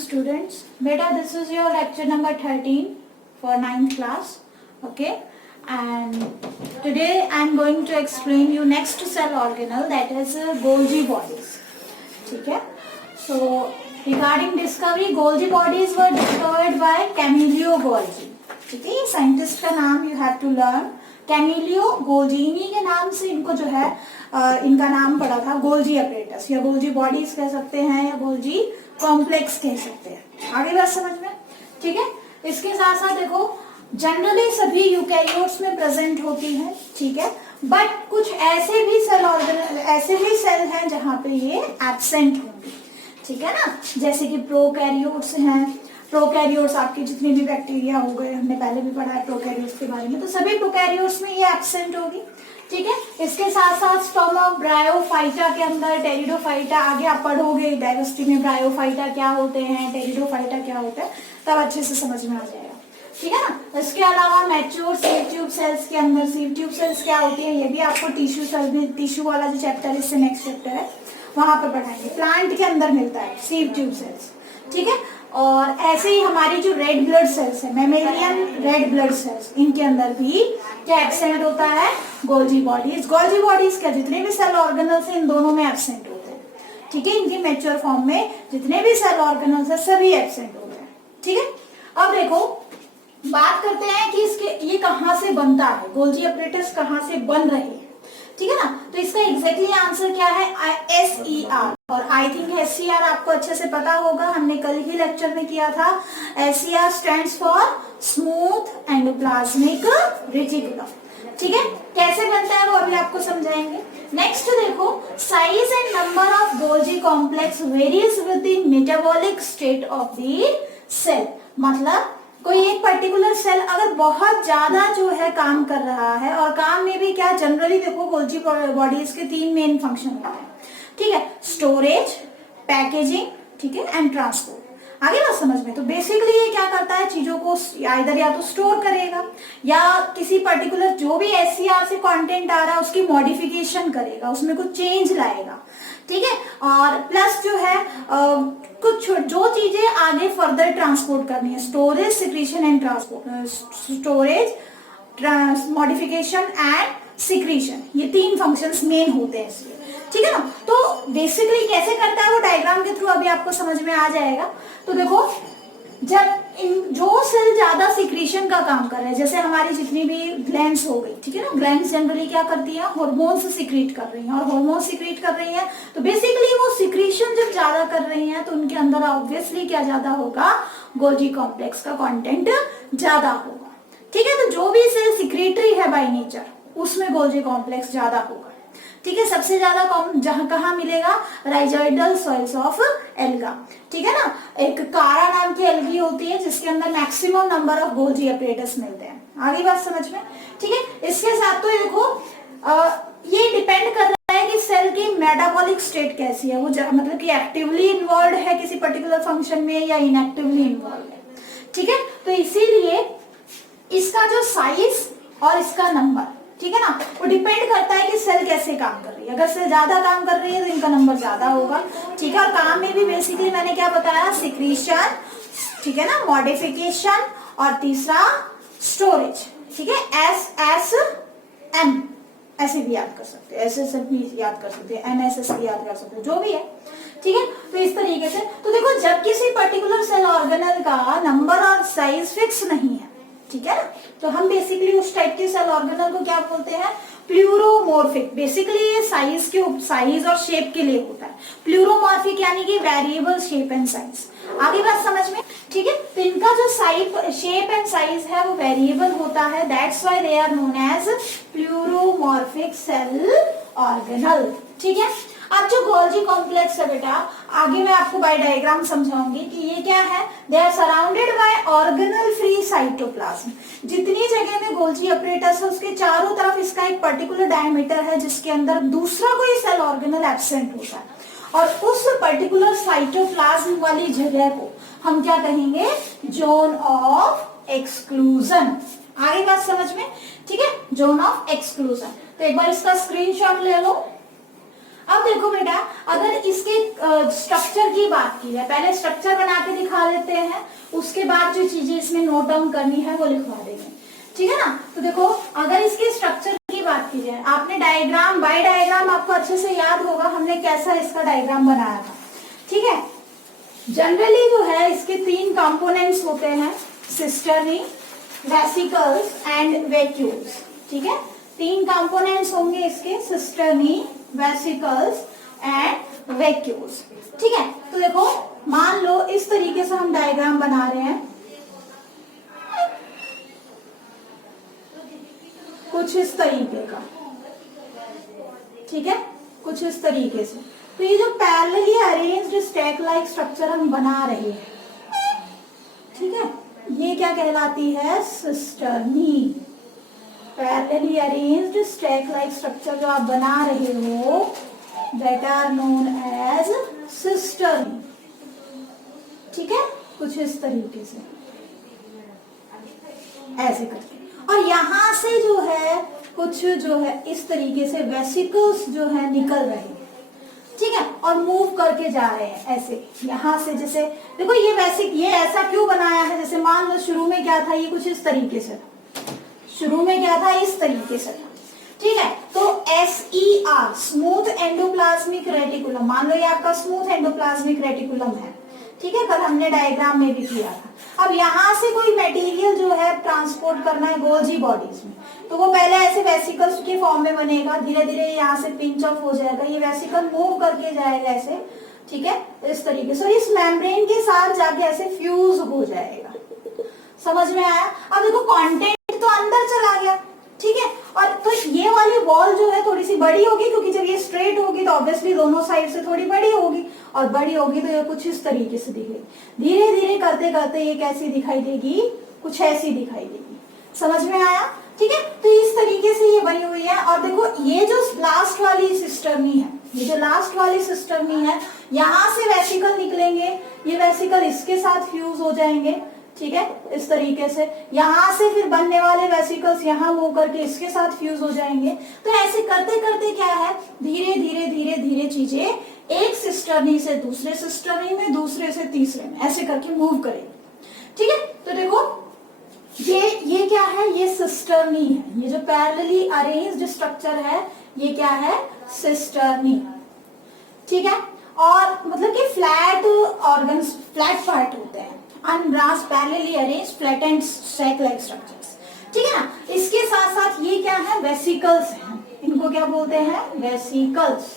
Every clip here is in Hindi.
students. Beta, this is your lecture number 13 for 9th class. Okay, and today I am going to explain you next cell organelle, that is Golgi bodies. Okay, so regarding discovery, Golgi bodies were discovered by Camillo Golgi. Okay, scientist का नाम you have to learn. Camillo Golgi, इन्हीं के नाम से इनको जो है इनका नाम पड़ा था गोल्जी अपरेटस, या गोल्जी बॉडीज कह सकते हैं, या गोल्जी कॉम्प्लेक्स कह सकते हैं। आगे बात समझ में, ठीक है। इसके साथ साथ देखो, जनरली सभी यूकैरियोट्स में प्रेजेंट होती है, ठीक है, बट कुछ ऐसे भी सेल हैं जहां पे ये एब्सेंट होंगे, ठीक है ना। जैसे कि प्रोकैरियोट्स हैं। प्रोकैरियोट्स आपके जितने भी बैक्टीरिया हो गए, हमने पहले भी पढ़ा है प्रोकैरियोट्स के बारे में, तो सभी प्रोकैरियोट्स में ये एब्सेंट होगी, ठीक है। इसके साथ साथ स्टर्म ऑफ ब्रायोफाइटा के अंदर टेरिडोफाइटा, आगे आप पढ़ोगे डायवर्सिटी में ब्रायोफाइटा क्या होते हैं, टेरिडोफाइटा क्या होता है, तब अच्छे से समझ में आ जाएगा, ठीक है ना। इसके अलावा मैच्योर सीव ट्यूब सेल्स के अंदर सीव ट्यूब सेल्स क्या होती है, ये भी आपको टिश्यू सेल में, टिश्यू वाला जो चैप्टर है इससे नेक्स्ट चैप्टर है वहां पर पढ़ाएंगे। प्लांट के अंदर मिलता है सीव ट्यूब सेल्स, ठीक है। और ऐसे ही हमारी जो रेड ब्लड सेल्स है, मेमेलियन रेड ब्लड सेल्स, इनके अंदर भी क्या एब्सेंट होता है, गोल्जी बॉडीज। गोल्जी बॉडीज का जितने भी सेल ऑर्गेनल्स हैं इन दोनों में एब्सेंट होते हैं, ठीक है। इनके मैच्योर फॉर्म में जितने भी सेल ऑर्गेनल्स है सभी एब्सेंट होते हैं, ठीक है। अब देखो, बात करते हैं कि इसके ये कहाँ से बनता है, गोल्जी अपरेटस कहाँ से बन रहे हैं, ठीक है ना। तो इसका एग्जैक्टली आंसर क्या है, SER। और आई थिंक SER आपको अच्छे से पता होगा, हमने कल ही लेक्चर में किया था। SER stands for smooth endoplasmic reticulum, ठीक है। कैसे बनता है वो अभी आपको समझाएंगे। नेक्स्ट देखो, size and number of Golgi complex varies with the metabolic state of the cell. मतलब कोई एक पर्टिकुलर सेल अगर बहुत ज्यादा जो है काम कर रहा है, और काम में भी क्या, जनरली देखो गोल्जी बॉडीज के 3 मेन फंक्शन होते हैं, ठीक है। स्टोरेज, पैकेजिंग, ठीक है, एंड ट्रांसपोर्ट। आगे बात समझ में। तो बेसिकली ये क्या करता है, चीजों को इधर या तो स्टोर करेगा, या किसी पर्टिकुलर जो भी SCR से कंटेंट आ रहा है उसकी मॉडिफिकेशन करेगा, उसमें कुछ चेंज लाएगा, ठीक है। और प्लस जो है कुछ जो चीजें आगे फर्दर ट्रांसपोर्ट करनी है, storage, secretion and transport, storage, modification and secretion, ये 3 फंक्शंस मेन होते हैं इसलिए, ठीक है ना। तो बेसिकली कैसे करता है वो डायग्राम के थ्रू अभी आपको समझ में आ जाएगा। तो देखो, जब जो सेल ज्यादा सिक्रीशन का काम कर रहे हैं, जैसे हमारी जितनी भी ग्लैंड्स हो गई, ठीक है ना, ग्लैंड्स जनरली क्या करती है, हार्मोन्स सिक्रीट कर रही हैं, और हार्मोन्स सिक्रीट कर रही हैं तो बेसिकली वो सिक्रीशन जब ज्यादा कर रही हैं तो उनके अंदर ऑब्वियसली क्या ज्यादा होगा, गोल्जी कॉम्प्लेक्स का कंटेंट ज्यादा होगा, ठीक है। तो जो भी सेल सिक्रेटरी है बाय नेचर उसमें गोल्जी कॉम्प्लेक्स ज्यादा होगा, ठीक है। सबसे ज्यादा जहां कहा मिलेगा, राइजोइडल सॉइल्स ऑफ एल्गा, ठीक है ना। एक कारा नाम की एल्गी होती है जिसके अंदर maximum number of Golgi apparatus मिलते हैं। आगे बात समझ में, ठीक है। इसके साथ तो देखो ये डिपेंड कर रहा है कि सेल की मेटाबॉलिक स्टेट कैसी है, वो मतलब कि एक्टिवली इन्वॉल्व है किसी पर्टिकुलर फंक्शन में या इनएक्टिवली इन्वॉल्व है, ठीक है। तो इसीलिए इसका जो साइज और इसका नंबर, ठीक है ना, वो डिपेंड करता है कि सेल कैसे काम कर रही है। अगर सेल ज्यादा काम कर रही है तो इनका नंबर ज्यादा होगा, ठीक है। और काम में भी बेसिकली मैंने क्या बताया, सिक्रीशन, ठीक है ना, मॉडिफिकेशन, और तीसरा स्टोरेज, ठीक है। SSM ऐसे भी याद कर सकते हैं, SSM भी याद कर सकते हैं, NSS भी याद कर सकते हैं, जो भी है, ठीक है। तो इस तरीके से तो देखो, जब किसी पर्टिकुलर सेल ऑर्गेनल का नंबर और साइज फिक्स नहीं है, ठीक है ना, तो हम बेसिकली उस टाइप के सेल ऑर्गेनल को क्या बोलते हैं, प्लूरोमॉर्फिक। बेसिकली ये साइज और शेप के लिए होता है। प्लूरोमॉर्फिक यानी कि वेरिएबल शेप एंड साइज। आगे बात समझ में, ठीक है। तो इनका जो शेप एंड साइज है वो वेरिएबल होता है, that's why they are known as pleuromorphic cell organelle, ठीक है। अब जो गोल्जी कॉम्प्लेक्स है बेटा, आगे मैं आपको बाय डायग्राम समझाऊंगी कि ये क्या है। They are surrounded by organelle free cytoplasm. जितनी जगह में गोल्जी अपरेटस है उसके चारों तरफ इसका एक पर्टिकुलर डायमीटर है जिसके अंदर दूसरा कोई सेल ऑर्गेनल एब्सेंट होता है, और उस पर्टिकुलर साइटोप्लाज्म वाली जगह को हम क्या कहेंगे, जोन ऑफ एक्सक्लूजन। आगे बात समझ में, ठीक है, जोन ऑफ एक्सक्लूजन। तो एक बार इसका स्क्रीनशॉट ले लो। अब देखो बेटा, अगर इसके स्ट्रक्चर की बात की जाए, पहले स्ट्रक्चर बना के दिखा देते हैं, उसके बाद जो चीजें इसमें नोट डाउन करनी है वो लिखवा देंगे, ठीक है ना। तो देखो, अगर इसके स्ट्रक्चर की बात की जाए, आपने डायग्राम बाय डायग्राम आपको अच्छे से याद होगा हमने कैसा इसका डायग्राम बनाया था, ठीक है। जनरली जो है इसके 3 कंपोनेंट्स होते हैं, सिस्टर्नी, वेसिकल्स एंड वैक्यूल्स, ठीक है। 3 कंपोनेंट्स होंगे इसके, सिस्टर्नी, वेसिकल्स एंड वैक्यूल्स, ठीक है। तो देखो, मान लो इस तरीके से हम डायग्राम बना रहे हैं, कुछ इस तरीके का, ठीक है, कुछ इस तरीके से। तो ये जो parallelly arranged stack like structure हम बना रहे हैं, ठीक है, ये क्या कहलाती है, cisternae. Parallelly arranged stack like structure जो आप बना रहे हो, that are known as cisternae, ठीक है, कुछ इस तरीके से, ऐसे करके। और यहां से जो है कुछ जो है इस तरीके से वेसिकल्स जो है निकल रहे हैं, ठीक है, और मूव करके जा रहे हैं ऐसे, यहां से। जैसे देखो, ये ऐसा क्यों बनाया है, जैसे मान लो शुरू में क्या था, ये कुछ इस तरीके से, शुरू में क्या था, इस तरीके से था, ठीक है। तो SER, स्मूथ एंडोप्लाज्मिक रेटिकुलम, मान लो ये आपका स्मूथ एंडोप्लाज्मिक रेटिकुलम है, ठीक है, कल हमने डायग्राम में भी किया था। अब यहाँ से कोई मटेरियल जो है ट्रांसपोर्ट करना है गोल्जी बॉडीज में, तो वो पहले ऐसे वेसिकल्स के फॉर्म में बनेगा, धीरे धीरे यहाँ से पिंच ऑफ हो जाएगा, ये वेसिकल मूव करके जाएगा ऐसे, ठीक है, इस तरीके से, और इस मेम्ब्रेन के साथ जाके ऐसे फ्यूज हो जाएगा। समझ में आया। अब देखो, कंटेंट तो अंदर चला गया, ठीक है, और तो ये वाली वॉल जो है थोड़ी सी बड़ी होगी, क्योंकि जब ये स्ट्रेट होगी तो ऑब्वियसली दोनों साइड से थोड़ी बड़ी होगी, और बड़ी होगी तो ये कुछ इस तरीके से दिखेगी। धीरे धीरे करते करते ये कैसी दिखाई देगी, कुछ ऐसी दिखाई देगी। समझ में आया, ठीक है। तो इस तरीके से ये बनी हुई है। और देखो, ये जो लास्ट वाली सिस्टर्नी है, ये जो लास्ट वाली सिस्टर्नी है, यहाँ से वेसिकल निकलेंगे, ये वेसिकल इसके साथ फ्यूज हो जाएंगे, ठीक है, इस तरीके से। यहां से फिर बनने वाले वेसिकल्स यहाँ मूव करके इसके साथ फ्यूज हो जाएंगे। तो ऐसे करते करते क्या है, धीरे धीरे धीरे धीरे चीजें एक सिस्टर्नी से दूसरे सिस्टर्नी में, दूसरे से तीसरे में, ऐसे करके मूव करेंगे, ठीक है। तो देखो, ये क्या है, ये सिस्टर्नी है, ये जो पैरेलली अरेंज्ड स्ट्रक्चर है, ये क्या है, सिस्टर्नी, ठीक है। और मतलब कि फ्लैट ऑर्गन्स, फ्लैट पार्ट होते हैं, unbranched parallelly arranged flattened stack like structures, ठीक है ना। इसके साथ साथ ये क्या है, वेसिकल्स हैं, इनको क्या बोलते हैं, वेसिकल्स,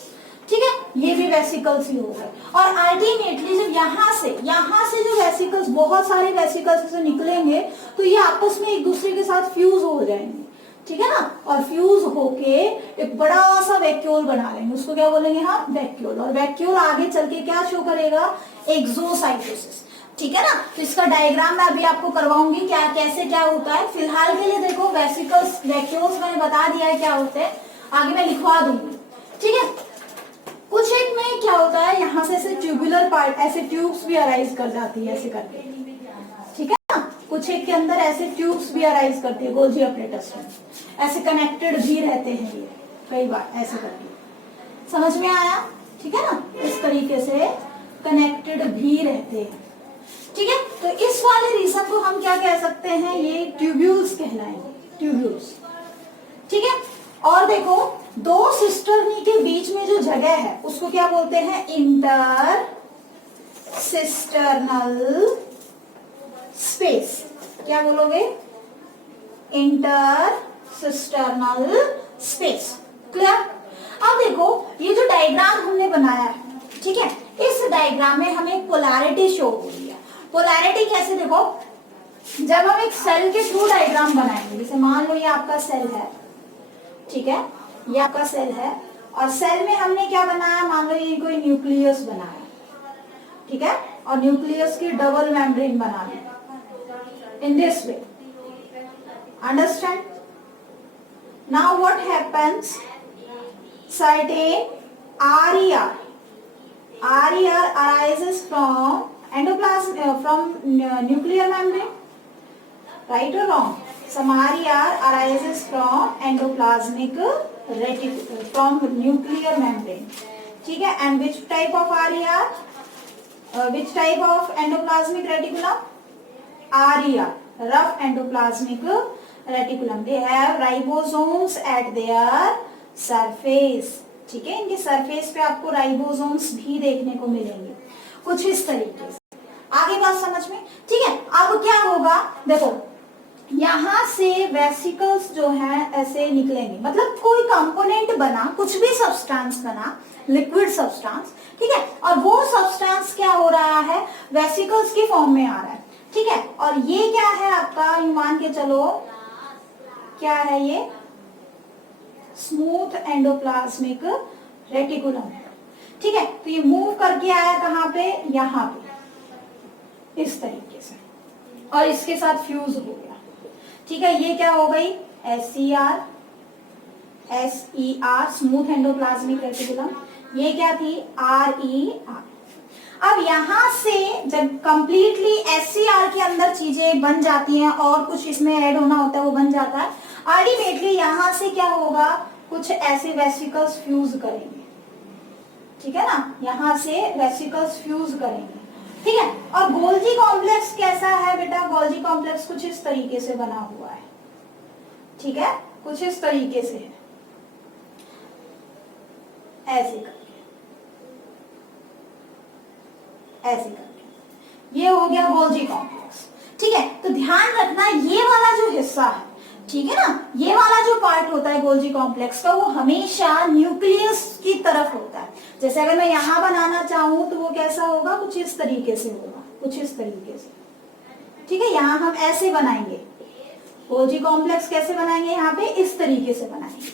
ठीक है, ये भी वेसिकल्स ही हो गए। और अल्टीमेटली जब यहाँ से जो वेसिकल्स, बहुत सारे वेसिकल्स से निकलेंगे, तो ये आपस में एक दूसरे के साथ फ्यूज हो जाएंगे, ठीक है ना, और फ्यूज होके एक बड़ा सा वैक्यूल बना लेंगे, उसको क्या बोलेंगे हम, वैक्यूल। और वैक्यूल आगे चल के क्या शो करेगा, एक्सोसाइटोसिस, ठीक है ना। तो इसका डायग्राम मैं अभी आपको करवाऊंगी, क्या कैसे क्या होता है। फिलहाल के लिए देखो, वेसिकल्स, वैक्यूल्स मैंने बता दिया है क्या होते हैं, आगे मैं लिखवा दूंगी, ठीक है। कुछ एक में क्या होता है, यहाँ से ऐसे ट्यूबुलर पार्ट, ऐसे ट्यूब्स भी अराइज कर जाती है, ऐसे करके, ठीक है ना। कुछ एक के अंदर ऐसे ट्यूब्स भी अराइज करती है गोल्जी अपरेटस में, ऐसे कनेक्टेड भी रहते हैं ये कई बार, ऐसे करके। समझ में आया, ठीक है ना, इस तरीके से कनेक्टेड भी रहते हैं, ठीक है। तो इस वाले रीजन को हम क्या कह सकते हैं, ये ट्यूब्यूल्स कहलाएंगे, ट्यूब्यूल्स, ठीक है। और देखो, दो सिस्टर्नी के बीच में जो जगह है उसको क्या बोलते हैं, इंटर सिस्टर्नल स्पेस। क्या बोलोगे, इंटर सिस्टर्नल स्पेस, क्लियर। अब देखो, ये जो डायग्राम हमने बनाया है, ठीक है, इस डायग्राम में हमें पोलैरिटी शो हो रही है। पोलैरिटी कैसे, देखो, जब हम एक सेल के थ्रू डायग्राम बनाएंगे, जैसे मान लो ये आपका सेल है, ठीक है, ये आपका सेल है, और सेल में हमने क्या बनाया, मान लो ये कोई न्यूक्लियस बनाया, ठीक है, और न्यूक्लियस की डबल मेम्ब्रेन बना दी in this way, understand. Now what happens, certain RER arises from endoplasm, from nuclear membrane, right or wrong? Some RER arises from endoplasmic reticulum, from nuclear membrane, ठीक है, and which type of RER, which type of endoplasmic reticulum, RER, rough endoplasmic reticulum. They have ribosomes at their surface. ठीक है, इनके सरफेस पे आपको राइबोसोम्स भी देखने को मिलेंगे कुछ इस तरीके से। आगे बात समझ में? ठीक है, अब क्या होगा, देखो यहां से वेसिकल्स जो है ऐसे निकलेंगे, मतलब कोई कंपोनेंट बना, कुछ भी सब्सटेंस बना, लिक्विड सब्सटेंस, ठीक है, और वो सब्सटेंस क्या हो रहा है, वेसिकल्स के फॉर्म में आ रहा है, ठीक है, और ये क्या है आपका, मान के चलो क्या है ये, स्मूथ एंडोप्लाज्मिक रेटिकुलम, ठीक है, तो ये मूव करके आया कहां पे, यहां पे इस तरीके से, और इसके साथ फ्यूज हो गया, ठीक है, ये क्या हो गई, SER, स्मूथ एंडोप्लाज्मिक रेटिकुलम, ये क्या थी, RER। अब यहां से जब कंप्लीटली SCR के अंदर चीजें बन जाती हैं और कुछ इसमें ऐड होना होता है वो बन जाता है, अल्टीमेटली यहां से क्या होगा, कुछ ऐसे वेसिकल्स फ्यूज करेंगे, ठीक है ना, यहां से वेसिकल्स फ्यूज करेंगे, ठीक है, और गोल्जी कॉम्प्लेक्स कैसा है बेटा, गोल्जी कॉम्प्लेक्स कुछ इस तरीके से बना हुआ है, ठीक है, कुछ इस तरीके से है, ऐसे करके, ऐसे करके, ये हो गया गोल्जी कॉम्प्लेक्स, ठीक है, तो ध्यान रखना ये वाला जो हिस्सा है, ठीक है ना, ये वाला जो पार्ट होता है गोल्जी कॉम्प्लेक्स का, वो हमेशा न्यूक्लियस की तरफ होता है, जैसे अगर मैं यहां बनाना चाहूं तो वो कैसा होगा, कुछ इस तरीके से होगा, कुछ इस तरीके से, ठीक है, यहां हम ऐसे बनाएंगे, गोल्जी कॉम्प्लेक्स कैसे बनाएंगे, यहाँ पे इस तरीके से बनाएंगे,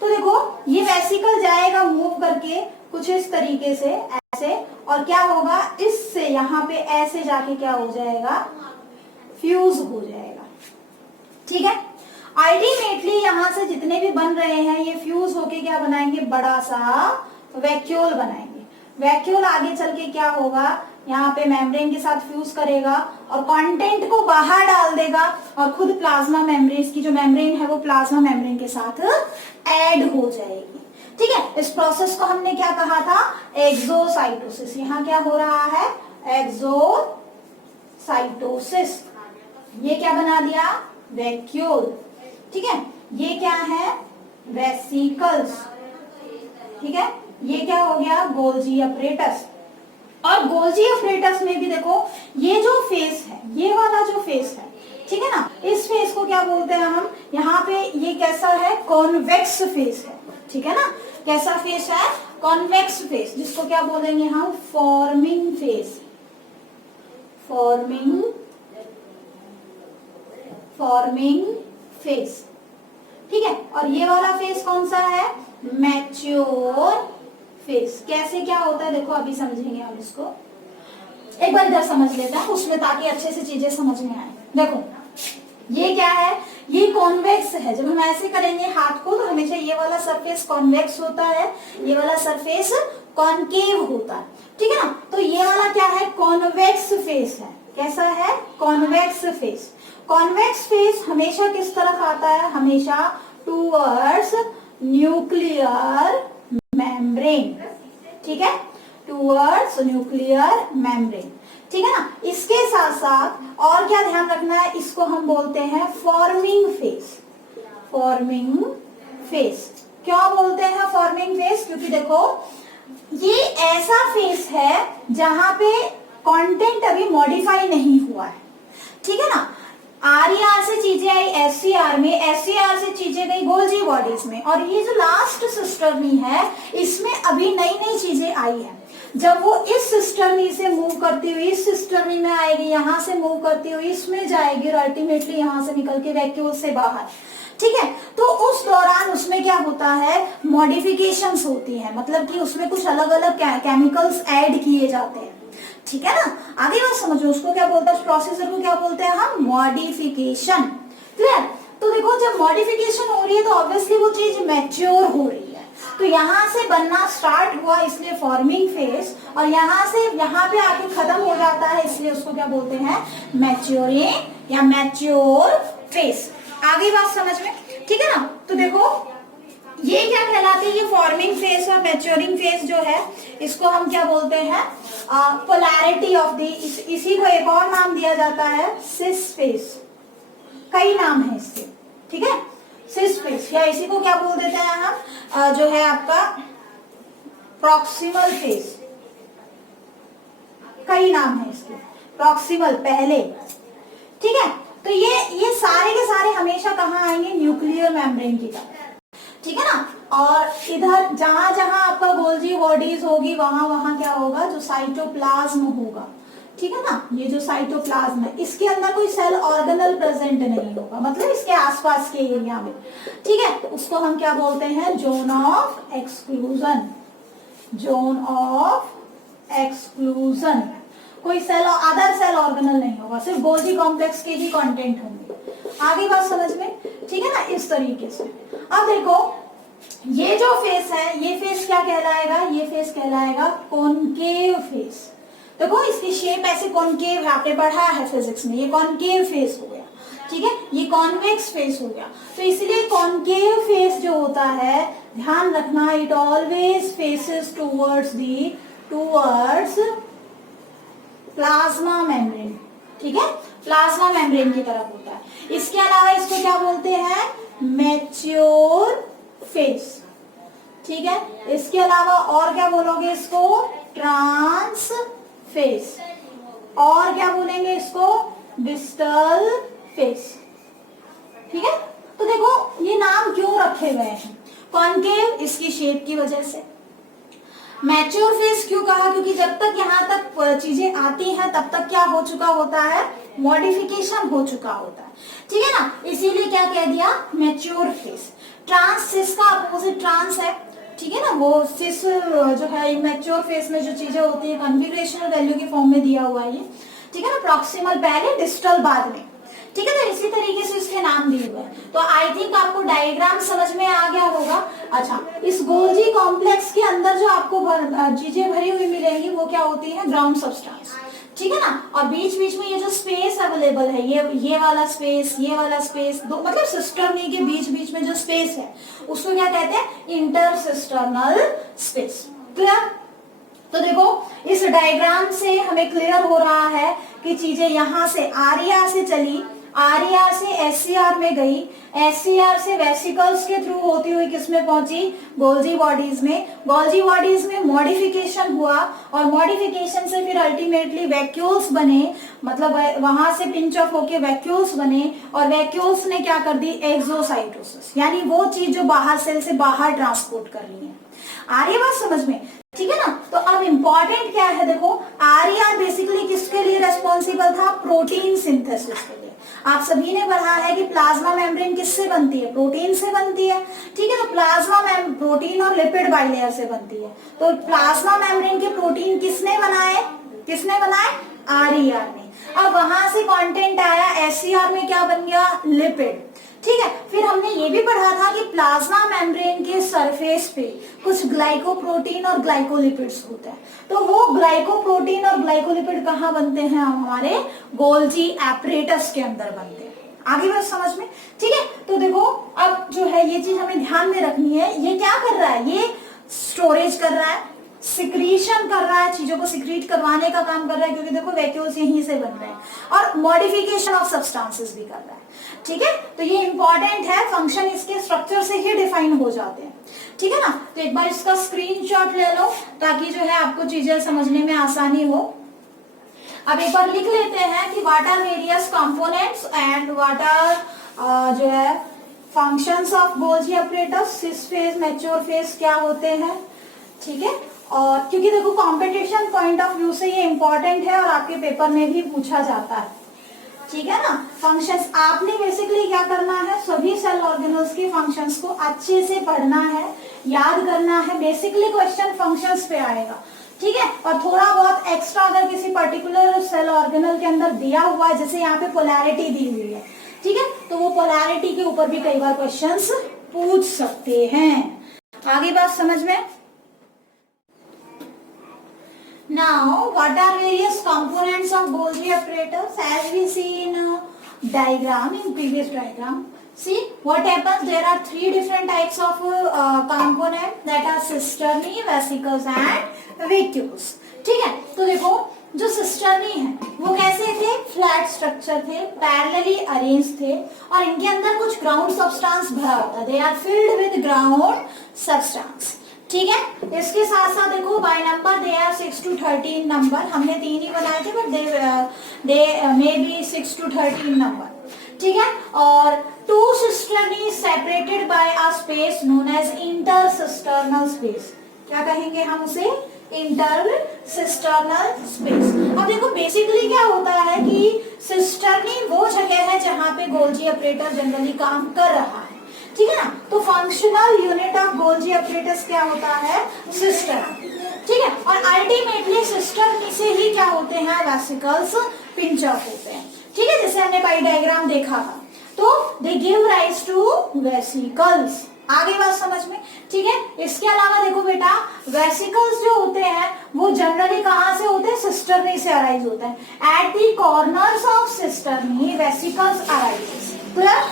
तो देखो ये वेसिकल जाएगा मूव करके कुछ इस तरीके से ऐसे, और क्या होगा, इससे यहाँ पे ऐसे जाके क्या हो जाएगा, फ्यूज हो जाएगा, ठीक है, अल्टीमेटली यहां से जितने भी बन रहे हैं ये फ्यूज होके क्या बनाएंगे, बड़ा सा वैक्यूल बनाएंगे, वैक्यूल आगे चल के क्या होगा, यहाँ पे मेम्ब्रेन के साथ फ्यूज करेगा और कंटेंट को बाहर डाल देगा, और खुद प्लाज्मा मेम्ब्रेन की जो मेम्ब्रेन है वो प्लाज्मा मेम्ब्रेन के साथ ऐड हो जाएगी, ठीक है, इस प्रोसेस को हमने क्या कहा था, एक्सोसाइटोसिस, यहाँ क्या हो रहा है, एक्सोसाइटोसिस, ये क्या बना दिया, वैक्यूल, ठीक है, ये क्या है, वेसिकल्स, ठीक है, ये क्या हो गया, गोल्जी अपरेटस, और गोल्जी अपरेटस में भी देखो ये जो फेस है, ये वाला जो फेस है, ठीक है ना, इस फेस को क्या बोलते हैं हम, यहाँ पे ये कैसा है, कॉन्वेक्स फेस है, ठीक है ना, कैसा फेस है, कॉन्वेक्स फेस, जिसको क्या बोलेंगे हम, फॉर्मिंग फेस, फॉर्मिंग फेस, ठीक है, और ये वाला फेस कौन सा है, मैच्योर फेस, कैसे क्या होता है देखो अभी समझेंगे हम इसको, एक बार इधर समझ लेते हैं उसमें, ताकि अच्छे से चीजें समझ में आए। देखो ये क्या है, ये कॉन्वेक्स है, जब हम ऐसे करेंगे हाथ को तो हमेशा ये वाला सरफेस कॉन्वेक्स होता है, ये वाला सरफेस कॉनकेव होता है, ठीक है ना, तो ये वाला क्या है, कॉन्वेक्स फेस है, कैसा है, कॉन्वेक्स फेस, कॉन्वेक्स फेस हमेशा किस तरफ आता है, हमेशा टूवर्ड्स न्यूक्लियर मेम्ब्रेन, ठीक है, टूवर्ड्स न्यूक्लियर मेम्ब्रेन, ठीक है ना, इसके साथ साथ और क्या ध्यान रखना है, इसको हम बोलते हैं फॉर्मिंग फेस, फॉर्मिंग फेस, क्यों बोलते हैं फॉर्मिंग फेस, क्योंकि देखो ये ऐसा फेस है जहां पे कंटेंट अभी मॉडिफाई नहीं हुआ है, ठीक है ना, RER से चीजें आई SCR में, SCR से चीजें गई गोल्जी बॉडीज में, और ये जो लास्ट सिस्टर्नी है इसमें अभी नई नई चीजें आई है, जब वो इस सिस्टर्नी से मूव करती हुई इस सिस्टर्नी में आएगी, यहाँ से मूव करती हुई इसमें जाएगी और अल्टीमेटली यहाँ से निकल के वैक्यूल से बाहर, ठीक है, तो उस दौरान उसमें क्या होता है, मॉडिफिकेशंस होती हैं, मतलब कि उसमें कुछ अलग अलग केमिकल्स ऐड किए जाते हैं, ठीक है ना, आगे बात समझो, उसको क्या बोलते हैं, उस प्रोसेसर को क्या बोलते हैं हम, मॉडिफिकेशन, क्लियर, तो देखो जब मॉडिफिकेशन हो रही है तो ऑब्वियसली वो चीज मैच्योर हो रही है, तो यहाँ से बनना स्टार्ट हुआ इसलिए फॉर्मिंग फेस, और यहाँ से यहाँ पे आके खत्म हो जाता है इसलिए उसको क्या बोलते हैं, मैच्योरिंग या मैच्योर फेस, आगे बात समझ में, ठीक है ना, तो देखो ये क्या कहलाते हैं, ये फॉर्मिंग फेज और मैच्योरिंग फेज जो है इसको हम क्या बोलते हैं, पोलैरिटी ऑफ द, इसी को एक और नाम दिया जाता है सिस फेज, कई नाम है इसके, ठीक है, सिस फेज, या इसी को क्या बोल देते हैं हम, जो है आपका प्रॉक्सिमल फेज, कई नाम है इसके, प्रॉक्सिमल पहले, ठीक है। तो ये सारे के सारे हमेशा कहाँ आएंगे, न्यूक्लियर मेम्ब्रेन की तरफ, ठीक है ना। और इधर जहां जहां आपका गोल्जी बॉडीज होगी वहां वहां क्या होगा, जो साइटोप्लाज्म होगा, ठीक है ना, ये जो साइटोप्लाज्म है इसके अंदर कोई सेल ऑर्गेनल प्रेजेंट नहीं होगा, मतलब इसके आसपास के एरिया में, ठीक है, उसको हम क्या बोलते हैं, zone of exclusion, zone of exclusion, कोई सेल, अदर सेल ऑर्गेनल नहीं होगा, सिर्फ गोल्जी कॉम्प्लेक्स के ही कंटेंट होंगे। आगे बात समझ में, ठीक है ना, इस तरीके से। अब देखो ये जो फेस है, ये फेस क्या कहलाएगा, ये फेस कहलाएगा कॉनकेव फेस। देखो इसकी शेप ऐसे कॉनकेव है, आपने पढ़ा है फिजिक्स में, ये कॉनकेव फेस हो गया, ठीक है, ये कॉन्वेक्स फेस हो गया। तो इसलिए कॉनकेव फेस जो होता है, ध्यान रखना, it always faces towards plasma membrane, ठीक है, प्लाज्मा मेम्ब्रेन की तरफ होता है। इसके अलावा इसको क्या बोलते हैं, मैच्योर फेस, ठीक है। इसके अलावा और क्या बोलोगे इसको, ट्रांस फेस, और क्या बोलेंगे इसको, डिस्टल फेस, ठीक है। तो देखो ये नाम क्यों रखे गए हैं, कॉनकेव इसकी शेप की वजह से, मैच्योर फेस क्यों कहा, क्योंकि जब तक यहाँ तक चीजें आती हैं तब तक क्या हो चुका होता है, मॉडिफिकेशन हो चुका होता है, ठीक है ना, इसीलिए क्या कह दिया, मैच्योर फेस। ट्रांस, सिस का अपोजिट ट्रांस है, ठीक है ना, वो सिस जो है मैच्योर फेस में जो चीजें होती है कन्फिगरेशनल वैल्यू के फॉर्म में दिया हुआ है ये, ठीक है ना, प्रॉक्सिमल पहले, डिस्टल बाद में, ठीक है। तो इसी तरीके से इसके नाम दिए हुए हैं। तो आई थिंक आपको डायग्राम समझ में आ गया होगा। अच्छा, इस गोल्जी कॉम्प्लेक्स के अंदर जो आपको चीजें भरी हुई मिलेंगी वो क्या होती है, ग्राउंड सब्सटेंस, ठीक है ना। और बीच बीच में ये जो स्पेस अवेलेबल है, ये वाला स्पेस, ये वाला स्पेस, दो मतलब सिस्टर्नी के बीच बीच में जो स्पेस है उसको क्या कहते हैं, इंटरसिस्टर्नल स्पेस। क्लियर। तो देखो इस डायग्राम से हमें क्लियर हो रहा है कि चीजें यहां से आरिया से चली, आरिया से एससीआर में गई, एससीआर से वेसिकल्स के थ्रू होती हुई किसमें पहुंची, गोल्जी बॉडीज में, गोल्जी बॉडीज में मॉडिफिकेशन हुआ और मॉडिफिकेशन से फिर अल्टीमेटली वैक्यूल्स बने, मतलब वहां से पिंच ऑफ होके वैक्यूल्स बने और वैक्यूल्स ने क्या कर दी, एक्सोसाइटोसिस, यानी वो चीज जो बाहर सेल से बाहर ट्रांसपोर्ट कर रही है। आ रही है बात समझ में, ठीक है ना। तो अब इंपॉर्टेंट क्या है, देखो आरईआर बेसिकली किसके लिए रेस्पॉन्सिबल था, प्रोटीन सिंथेसिस के लिए। आप सभी ने पढ़ा है कि प्लाज्मा मेम्ब्रेन किससे बनती है, प्रोटीन से बनती है, ठीक है ना। प्लाज्मा प्रोटीन और लिपिड बाइलेयर से बनती है। तो प्लाज्मा मेम्ब्रेन के प्रोटीन किसने बनाए, किसने बनाए, आरईआर ने। अब वहां से कंटेंट आया एससीआर में, क्या बन गया, लिपिड, ठीक है। फिर हमने ये भी पढ़ा था कि प्लाज्मा मेम्ब्रेन के सरफेस पे कुछ ग्लाइकोप्रोटीन और ग्लाइकोलिपिड्स होते हैं। तो वो ग्लाइकोप्रोटीन और ग्लाइकोलिपिड कहाँ बनते हैं, हमारे गोल्जी एपरेटस के अंदर बनते हैं। आगे बात समझ में, ठीक है। तो देखो अब जो है ये चीज हमें ध्यान में रखनी है, ये क्या कर रहा है, ये स्टोरेज कर रहा है, सिक्रीशन कर रहा है, चीजों को सिक्रीट करवाने का काम कर रहा है, क्योंकि देखो वैक्यूल्स यहीं से बन रहे हैं, और मॉडिफिकेशन ऑफ सब्सटेंसेस भी कर रहा है, ठीक है। तो ये इंपॉर्टेंट है, फंक्शन इसके स्ट्रक्चर से ही डिफाइन हो जाते हैं, ठीक है ना। तो एक बार इसका स्क्रीनशॉट ले लो ताकि जो है आपको चीजें समझने में आसानी हो। अब एक बार लिख लेते हैं कि what are various components and what are जो है functions of Golgi apparatus, cis phase, mature phase क्या होते हैं, ठीक है। और क्योंकि देखो कंपटीशन पॉइंट ऑफ व्यू से ये इंपॉर्टेंट है और आपके पेपर में भी पूछा जाता है, ठीक है ना। फंक्शंस आपने बेसिकली क्या करना है, सभी सेल ऑर्गेनल्स के फंक्शंस को अच्छे से पढ़ना है, याद करना है। बेसिकली क्वेश्चन फंक्शंस पे आएगा, ठीक है। और थोड़ा बहुत एक्स्ट्रा अगर किसी पर्टिकुलर सेल ऑर्गेनल के अंदर दिया हुआ है, जैसे यहाँ पे पोलैरिटी दी हुई है, ठीक है, तो वो पोलैरिटी के ऊपर भी कई बार क्वेश्चंस पूछ सकते हैं। आगे बात समझ में। Now, what are various components of Golgi apparatus? As we see in diagram, in previous diagram, See what happens, there are three different types of component, that are cisternae, vesicles and vacuoles. ठीक है, तो देखो जो सिस्टर्नी है वो कैसे थे, फ्लैट स्ट्रक्चर थे, पैरेलली अरेंज थे और इनके अंदर कुछ ग्राउंड सब्सटेंस भरा होता है, they are filled with ground substance. ठीक है, इसके साथ साथ देखो by number they are 6 to 13 number, हमने 3 ही बनाए थे but they may be 6 to 13 number. ठीक है, और two cisternae separated by a space known as intercisternal space, क्या कहेंगे हम उसे, इंटरसिस्टर्नल स्पेस। अब देखो बेसिकली क्या होता है कि सिस्टर्नी वो जगह है जहां पे गोल्जी ऑपरेटर जनरली काम कर रहा है। ठीक है ना, तो functional unit of Golgi operators क्या होता है, सिस्टर्नी। ठीक है, और अल्टीमेटली सिस्टर्नी से ही क्या होते हैं, वेसिकल्स पिंच ऑफ होते हैं। ठीक है, जैसे हमने पाई डायग्राम देखा था, तो they give rise to vesicles. आगे बात समझ में। ठीक है, इसके अलावा देखो बेटा वेसिकल्स जो होते हैं वो जनरली कहां से होते हैं, सिस्टर्नी से अराइज होते हैं। At the corners of cisternae vesicles arises, clear,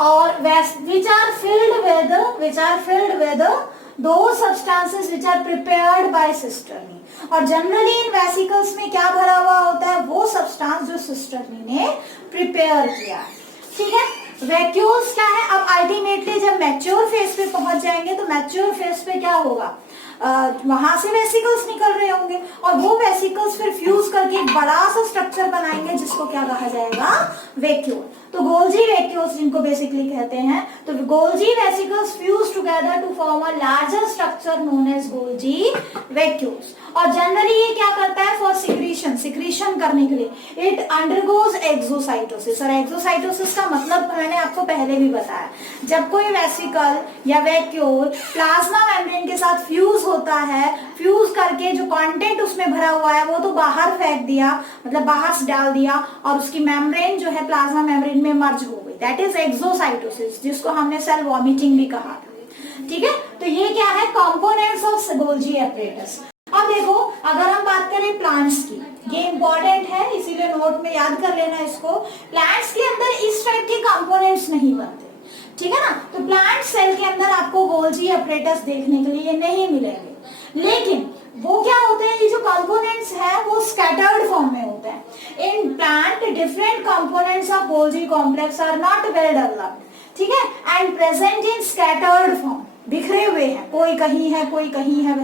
और which are filled with those substances which are prepared by cisternae। और जनरली इन वेसिकल्स में क्या भरा हुआ होता है, वो सब्सटेंस जो सिस्टर्नी ने प्रिपेयर किया। ठीक है, वैक्यूल्स क्या है, अब अल्टीमेटली जब मैच्योर फेज पे पहुंच जाएंगे तो मैच्योर फेज पे क्या होगा, वहां से वेसिकल्स निकल रहे होंगे और वो वेसिकल्स फिर फ्यूज करके एक बड़ा सा स्ट्रक्चर बनाएंगे जिसको क्या कहा जाएगा, वैक्यूल। तो गोल्जी वैक्यूल्स जिनको बेसिकली कहते हैं, तो Golgi vesicles fuse together to form a larger structure known as Golgi vacuoles. और जनरली ये क्या करता है, फॉर सिक्रीशन करने के लिए इट अंडरगोज एक्सोसाइटोसिस। और एक्सोसाइटोसिस का मतलब मैंने आपको पहले भी बताया, जब कोई वेसिकल या वैक्यूल प्लाज्मा मेम्ब्रेन के साथ फ्यूज होता है, फ्यूज करके जो कंटेंट उसमें भरा हुआ है वो तो बाहर फेंक दिया, मतलब बाहर से डाल दिया और उसकी मेम्ब्रेन जो है प्लाज्मा मेम्ब्रेन में मर्ज हो गई, दैट इज एक्सोसाइटोसिस, जिसको हमने सेल वॉमिटिंग भी कहा था। ठीक है, तो ये क्या है, कंपोनेंट्स ऑफ गोल्जी एपरेटस। अब देखो अगर हम बात करें प्लांट्स की, ये इंपॉर्टेंट है इसीलिए नोट में याद कर लेना इसको, प्लांट्स के अंदर इस टाइप के कंपोनेंट्स नहीं बनते। ठीक है ना, तो प्लांट सेल के अंदर आपको गोल्जी एपरेटस देखने के लिए नहीं मिलेंगे, लेकिन वो क्या होते हैं, ये जो कंपोनेंट्स है वो स्कैटर्ड फॉर्म में होते हैं। In plant different components of Golgi complex are not well developed, ठीक है, and present in scattered form, बिखरे हुए हैं, कोई कहीं है कोई कहीं है,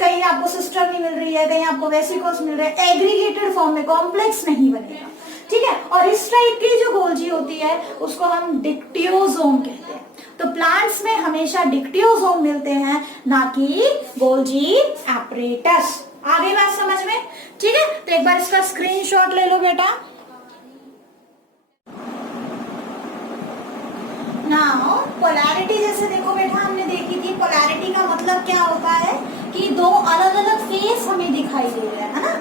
कहीं आपको सिस्टर्नी मिल रही है, कहीं आपको वेसिकल्स मिल रहे हैं, एग्रीगेटेड फॉर्म में, कॉम्प्लेक्स नहीं बनेगा। ठीक है, और इस टाइप की जो गोल्जी होती है उसको हम डिक्टियोसोम कहते हैं। तो प्लांट्स में हमेशा डिक्टियोसोम मिलते हैं, ना कि गोल्जी एपरेटस। आगे बात समझ में। ठीक है, तो एक बार इसका स्क्रीनशॉट ले लो बेटा। नाउ पोलैरिटी जैसे देखो बेटा हमने देखी थी, पोलैरिटी का मतलब क्या होता है कि दो अलग अलग फेस हमें दिखाई दे रहे हैं, है ना,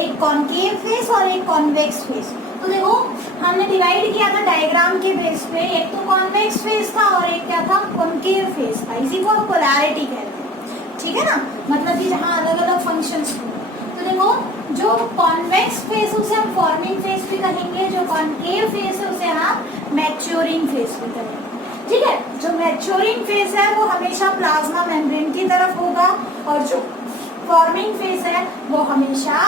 एक कॉनकेव फेस और एक कॉन्वेक्स फेस। तो देखो हमने डिवाइड किया था डायग्राम के बेस पे, एक तो कॉन्वेक्स फेस था और एक क्या था, कॉनकेव फेस था, इसी को हम पोलैरिटी कहते हैं। ठीक है ना, मतलब कि जहाँ अलग अलग फंक्शंस हो। तो देखो जो कॉन्वेक्स फेस उसे हम फॉर्मिंग फेस भी कहेंगे, जो कॉनकेव फेस है उसे हम मैच्योरिंग फेस भी कहेंगे। ठीक है, जो मैच्योरिंग फेस है वो हमेशा प्लाज्मा मेम्ब्रेन की तरफ होगा और जो फॉर्मिंग फेस है वो हमेशा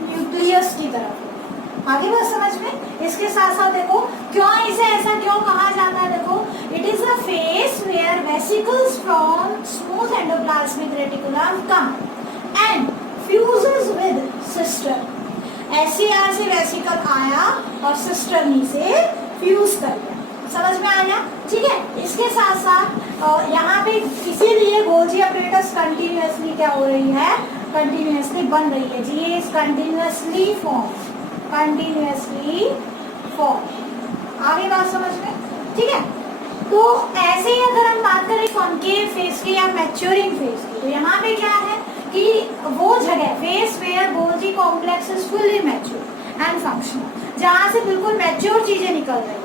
न्यूक्लियस की तरफ होगा। आगे बात समझ में। इसके साथ साथ देखो क्यों इसे ऐसा क्यों कहा जाता है, देखो it is a face where vesicles from smooth endoplasmic reticulum come and fuses with sister. ऐसे यहाँ से वेसिकल आया और सिस्टर्नी से फ्यूज कर गया, समझ में आ गया। ठीक है, इसके साथ साथ यहाँ पे इसीलिए गोल्जी एपरेटस कंटिन्यूअसली क्या हो रही है, कंटिन्यूअसली बन रही है जी, ये कंटिन्यूअसली फॉर्म, कंटिन्यूअसली फॉर्म। आगे बात समझ में। ठीक है, तो ऐसे ही अगर हम बात करें कॉनकेव फेस की या मैच्योरिंग फेस की, तो यहाँ पे क्या है कि वो जगह face where Golgi complex is fully mature and functional, जहाँ से बिल्कुल मैच्योर चीजें निकल रही है।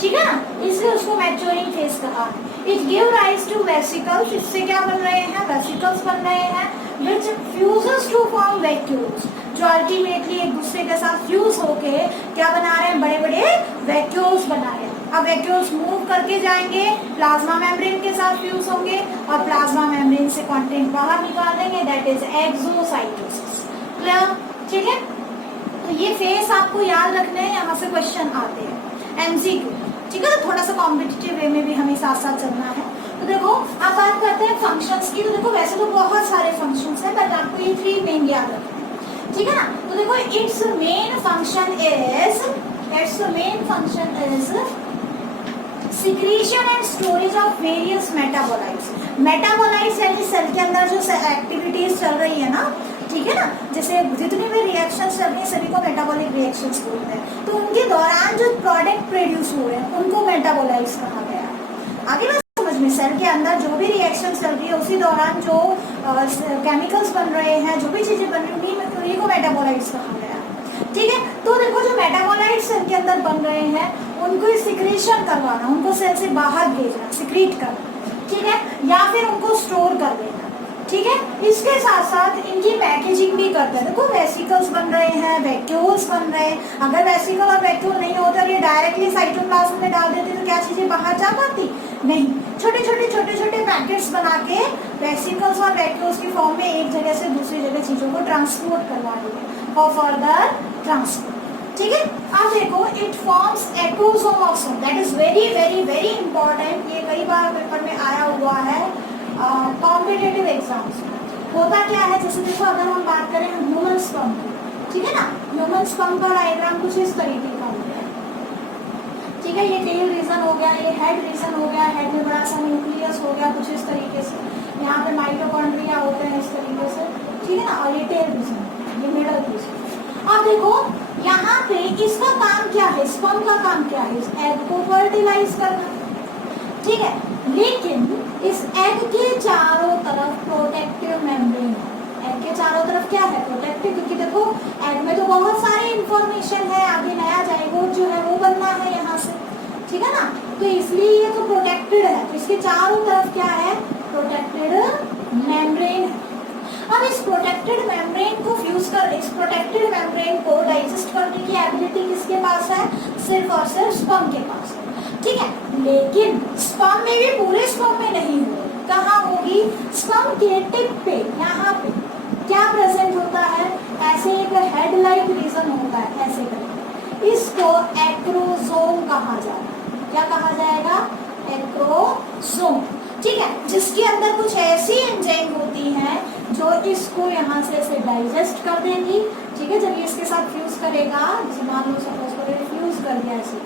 ठीक है ना, इसलिए उसको मैच्योरिंग फेस कहा। It give rise to vesicles, इससे क्या बन रहे हैं, वेसिकल्स बन रहे हैं, which fuses to form vacuoles, जो अल्टीमेटली एक दूसरे के साथ फ्यूज होके क्या बना रहे हैं, बड़े बड़े वैक्यूल्स बना रहे हैं। अब वैक्यूल्स मूव करके जाएंगे, प्लाज्मा मेम्ब्रेन के साथ फ्यूज होंगे और प्लाज्मा मेम्ब्रेन से कंटेंट बाहर निकाल देंगे, दैट इज एक्सोसाइटोसिस। क्लियर? ठीक है, तो ये फेस आपको याद रखना है, यहाँ से क्वेश्चन आते हैं एमसीक्यू। ठीक है, तो थोड़ा सा कॉम्पिटिटिव वे में भी हमें साथ साथ चलना है। तो देखो अब बात करते हैं फंक्शंस की। तो देखो वैसे तो बहुत सारे फंक्शंस हैं, बट आपको ये 3 मेन याद रखना है। ठीक है ना? तो देखो it's main function is secretion and storage of various metabolites. Metabolites यानी सेल के अंदर जो एक्टिविटीज चल रही है ना, ठीक है ना, जैसे जितनी भी रिएक्शंस चल रही है सभी को मेटाबॉलिक रिएक्शंस बोलते हैं। तो उनके दौरान जो प्रोडक्ट प्रोड्यूस हो रहे हैं उनको मेटाबोलाइट्स कहा गया है। आगे बात समझ में, सेल के अंदर जो भी रिएक्शन चल रही है उसी दौरान जो केमिकल्स बन रहे हैं, जो भी चीजें बन रही है उन्हीं को मेटाबोलाइट्स कहा गया है। ठीक है, तो देखो जो मेटाबोलाइट्स सेल के अंदर बन रहे हैं उनको सिक्रीशन करवाना, उनको सेल से बाहर भेजना, सिक्रीट करना, ठीक है, या फिर उनको स्टोर कर देना। ठीक है, इसके साथ साथ इनकी पैकेजिंग भी करते हैं। देखो वेसिकल्स बन रहे हैं, वैक्यूल्स बन रहे हैं। अगर वेसिकल और वैक्यूल नहीं होते और ये डायरेक्टली साइटोप्लाज्म में डाल देते तो क्या चीजें बाहर जा पाती? नहीं, छोटे छोटे पैकेट्स बना के वेसिकल्स और वैक्यूल्स की फॉर्म में एक जगह से दूसरी जगह चीजों को ट्रांसपोर्ट करवा देंगे फॉर फर्दर ट्रांसपोर्ट। ठीक है, अब देखो it forms acrosome of some, that is very very very important. ये कई बार पेपर में आया हुआ है कॉम्पिटिटिव एग्जाम्स में। होता क्या है, जैसे देखो अगर हम बात करें ह्यूमन स्पर्म की, ठीक है ना, ह्यूमन स्पर्म का डायग्राम कुछ इस तरीके का हो गया। ठीक है, ये टेल रीजन हो गया, ये हेड रीजन हो गया, हेड में बड़ा सा न्यूक्लियस हो गया कुछ इस तरीके से, यहाँ पे माइटोकॉन्ड्रिया होते हैं इस तरीके से, ठीक है ना, और ये टेल रीजन, ये मिडल रीजन। अब देखो यहाँ पे इसका काम क्या है, स्पर्म का काम क्या है, इस एग को फर्टिलाइज करना। ठीक है, लेकिन इस एग के चारों तरफ प्रोटेक्टिव मेम्ब्रेन है। एग के चारों तरफ क्या है? प्रोटेक्टिव, क्योंकि देखो एग में तो बहुत सारी इंफॉर्मेशन है, आगे नया जाइगोट जो है वो बनना है यहाँ से, ठीक है ना, तो इसलिए ये तो प्रोटेक्टेड है। तो इसके चारों तरफ क्या है? प्रोटेक्टेड मेम्ब्रेन है। अब इस प्रोटेक्टेड मेम्ब्रेन को इस प्रोटेक्टेड मेम्ब्रेन को डाइजेस्ट करने की एबिलिटी किसके पास है? सिर्फ और सिर्फ स्पर्म के पास है। ठीक है, लेकिन स्पर्म में भी पूरे स्पर्म में नहीं होगी। कहाँ होगी? स्पर्म के टिप पे, यहाँ पे क्या प्रेजेंट होता है? ऐसे एक हेड लाइक रीजन होता है, ऐसे करके इसको एक्रोसोम कहा जाएगा। क्या कहा जाएगा? एक्रोसोम। ठीक है, जिसके अंदर कुछ ऐसी एंजाइम होती हैं जो इसको यहाँ से ऐसे डाइजेस्ट कर देंगी। ठीक है, जब ये इसके साथ फ्यूज करेगा, जैसे मान लो सपोज करें फ्यूज कर दिया ऐसे,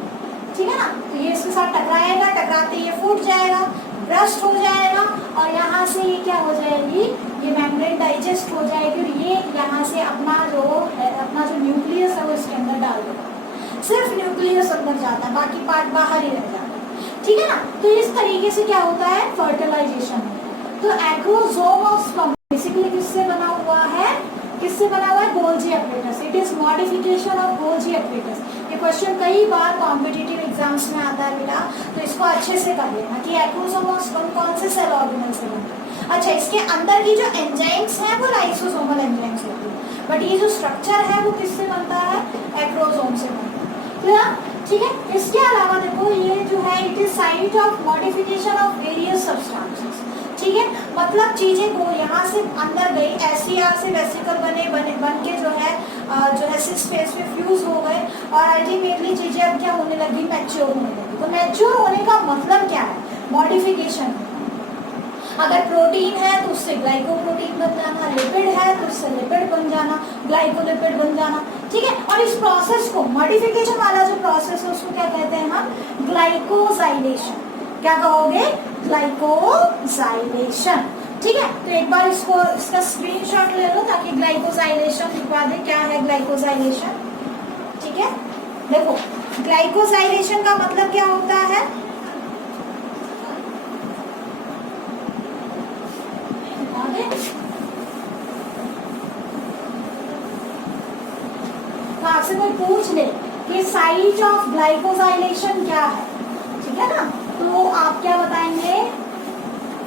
ठीक है ना, तो ये इसके साथ टकराएगा, टकराते ये फूट जाएगा, ब्रस्ट हो जाएगा और यहाँ से ये क्या हो जाएगी? ये मेम्ब्रेन डाइजेस्ट हो जाएगी और ये यहाँ से अपना जो न्यूक्लियस है वो इसके अंदर डाल देगा। सिर्फ न्यूक्लियस अंदर जाता है, बाकी पार्ट बाहर ही रह जाता है। ठीक है ना, तो इस तरीके से क्या होता है? फर्टिलाइजेशन। तो एक्रोसोम ऑफ स्पर्म बेसिकली किससे बना हुआ है? किससे बना हुआ है? Golgi apparatus। It is modification of Golgi apparatus। ये क्वेश्चन कई बार कॉम्पिटिटिव एग्जाम्स में आता है बेटा, तो इसको अच्छे से कर लेना कि एक्रोसोम ऑफ स्पर्म कौन से सेल ऑर्गेनल से बनता है। अच्छा, इसके अंदर की जो एंजाइम्स हैं वो लाइसोसोमल एंजाइम्स होती है, बट ये जो स्ट्रक्चर है वो किससे बनता है? एक्रोसोम से बनता है। क्लियर? ठीक है, इसके अलावा देखो ये जो है it is site of modification of various substances. ठीक है, मतलब चीजें वो यहाँ से अंदर गई, एससीआर से वेसिकल बन के जो है सिस फेस में फ्यूज हो गए और अल्टीमेटली चीजें अब क्या होने लगी? मैच्योर होने लगी। तो मैच्योर होने का मतलब क्या है? मॉडिफिकेशन। अगर प्रोटीन है तो उससे ग्लाइकोप्रोटीन बन जाना, लिपिड है तो उससे लिपिड बन जाना, ग्लाइकोलिपिड बन जाना। ठीक है, और इस प्रोसेस को, मॉडिफिकेशन वाला जो प्रोसेस है उसको क्या कहते हैं हम? ग्लाइकोजाइलेशन। क्या कहोगे? ग्लाइकोजाइलेशन। ठीक है, तो एक बार इसका स्क्रीनशॉट ले लो ताकि ग्लाइकोजाइलेशन लिखवा दे। क्या है ग्लाइकोजाइलेशन? ठीक है, देखो ग्लाइकोजाइलेशन का मतलब क्या होता है? तो आपसे कोई पूछ ले कि साइट ऑफ ग्लाइकोजाइलेशन क्या है, ठीक है ना, तो आप क्या बताएंगे?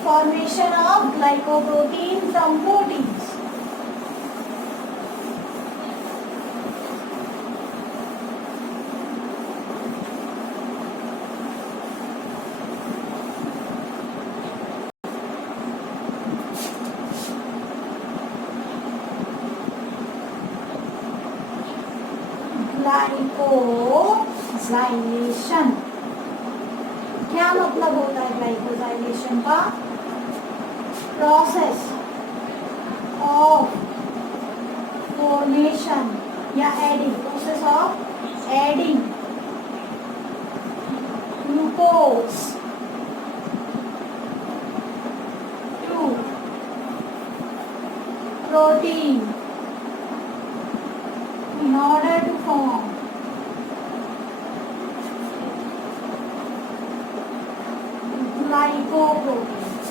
Formation of glycoprotein from proteins. Glycosylation. क्या मतलब होता है ग्लाइकोजाइलेशन का? प्रोसेस ऑफ फॉर्मेशन या adding, process of adding glucose to protein in order to form glycoproteins.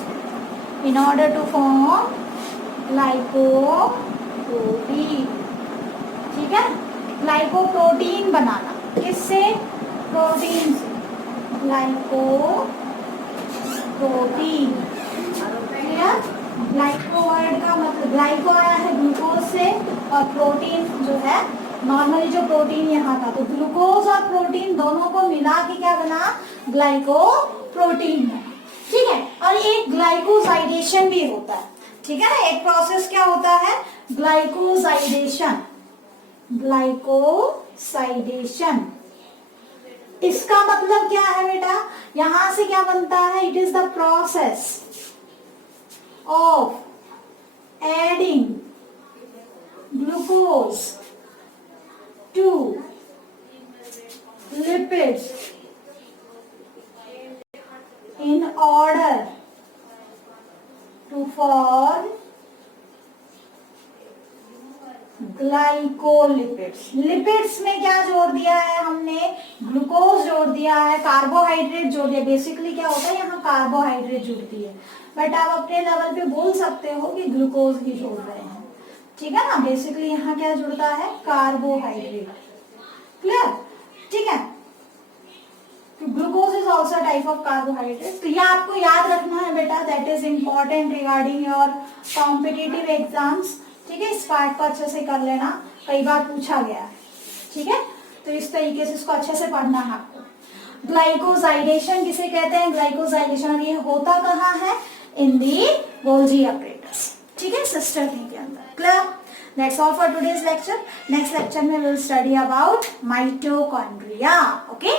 In order to form glycoprotein, ठीक है? ग्लाइकोप्रोटीन बनाना किससे? प्रोटीन से, ग्लाइकोप्रोटीन। क्लियर? ग्लाइको वर्ड का मतलब ग्लाइको आया है ग्लूकोज से और प्रोटीन जो है नॉर्मली जो प्रोटीन यहाँ था, तो ग्लूकोज और प्रोटीन दोनों को मिला के क्या बना? ग्लाइकोप्रोटीन बना। ठीक है? और एक ग्लाइकोजाइडेशन भी होता है, ठीक है ना? एक प्रोसेस क्या होता है? ग्लाइकोजाइडेशन। ग्लाइकोसाइडेशन इसका मतलब क्या है बेटा? यहां से क्या बनता है? It is the process of adding glucose to lipids in order to form glycolipids. Lipids में क्या जोड़ दिया है हमने? ग्लूकोज जोड़ दिया है, कार्बोहाइड्रेट जोड़ दिया। बेसिकली क्या होता है, यहाँ कार्बोहाइड्रेट जुड़ती है, बट आप अपने लेवल पे बोल सकते हो कि ग्लूकोज भी जोड़ रहे हैं, ठीक है ना? बेसिकली यहाँ क्या जुड़ता है? कार्बोहाइड्रेट। क्लियर? ठीक है? Glucose is also type of carbohydrate. तो ये आपको याद रखना है बेटा, that is important regarding your competitive exams. ठीक है? इस पार्ट को अच्छे से कर लेना, कई बार पूछा गया है, ठीक है? तो इस तरीके से इसको अच्छे से पढ़ना है आपको। ग्लाइकोजाइडेशन किसे कहते हैं? ग्लाइकोजाइडेशन ये होता कहाँ है? इन दी गोल्जी अपरेटस, ठीक है? सिस्टर के अंदर। Clear? That's all for today's lecture. Next lecture में we'll study about mitochondria. Okay?